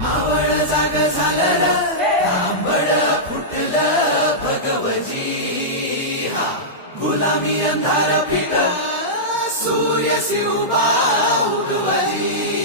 मावळ जाग झालं तांबड फुटलं भगवजी हा गुलामी अंधार फिट सूर्य शिवबा उगवली